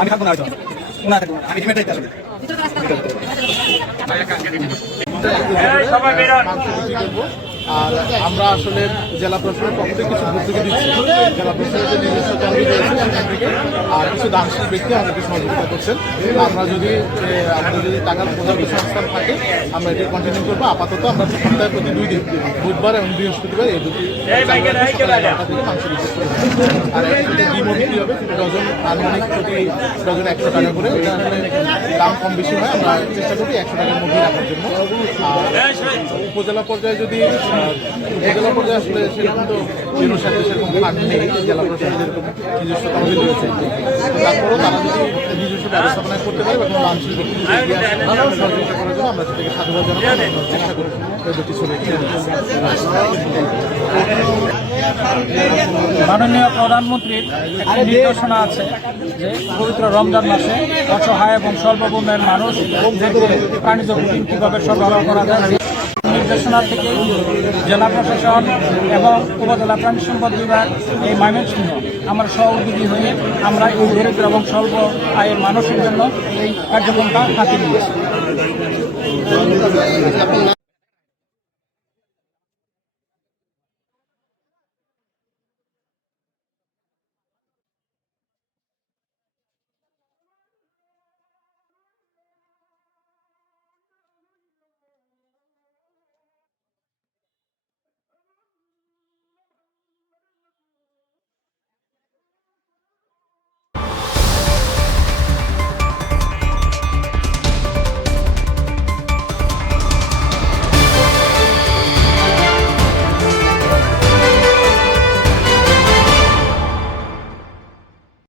আমি থাকবো না, আমি ডিমেটাই চালাবো। আর আমরা আসলে জেলা প্রশাসনের পক্ষ থেকে কিছু ভর্তুকি দিচ্ছি। জেলা প্রশাসনের নিজস্ব কর্মী রয়েছে সেখান থেকে আর কিছু দানশীল ব্যক্তি আমাদেরকে সহযোগিতা করছেন। আমরা যদি টাকার পর্যাপ্ত সংস্থান থাকে আমরা এটি কন্টিনিউ করবো। আপাতত আমরা সপ্তাহে প্রতি 2 দিন বুধবার এবং বৃহস্পতিবার এই দুটি মাংস বিক্রি করবো। আর ডিমও বিক্রি হবে ডজন, আনুমানিক প্রতি ডজন 100 টাকা করে। এটা আসলে দাম কম বেশি হয়, আমরা চেষ্টা করি 100 টাকার মধ্যে রাখার জন্য। আর উপজেলা পর্যায়ে যদি উপজেলা পর্যায়ে আসলে সেরকম তো জিরোর সাথে সেরকম ফান্ড নেই, জেলা প্রশাসনের যেরকম নিজস্ব তহবিল রয়েছে, তারপরেও তারা যদি নিজস্ব ব্যবস্থাপনা করতে পারে বা কোনো দানশীল ব্যক্তি সহযোগিতা করার জন্য আমরা সেটাকে সাধুবাদ জানাবো, চেষ্টা করি কিছু মাননীয় প্রধানমন্ত্রীর একটি নির্দেশনা আছে যে পবিত্র রমজান মাসে অসহায় এবং স্বল্পভূমের মানুষদেরকে প্রাণীজ প্রোটিন কীভাবে সরবরাহ করা যায়, নির্দেশনা থেকে জেলা প্রশাসন এবং উপজেলা প্রাণী সম্পদ বিভাগ এই ময়মনসিংহ আমার সহ উদ্যোগী হয়ে আমরা এই দরিদ্র এবং স্বল্প আয়ের মানুষের জন্য এই কার্যক্রমটা হাতে নিয়েছি।